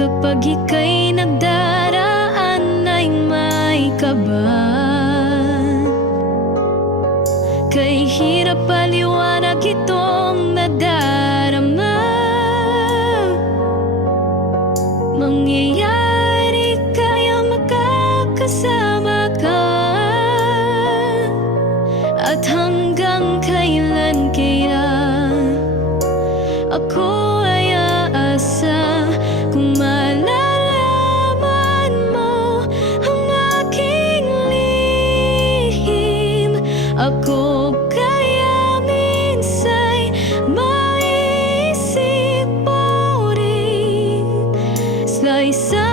Kapag ika'y nagdaraan ay may kaba, kay hirap paliwanag itong nadarama. Mangyayari kaya makakasama ka, at hanggang kailan kaya ako ay aasa kung malalaman mo ang aking lihim. Ako kaya minsa'y maisip mo rin sa isang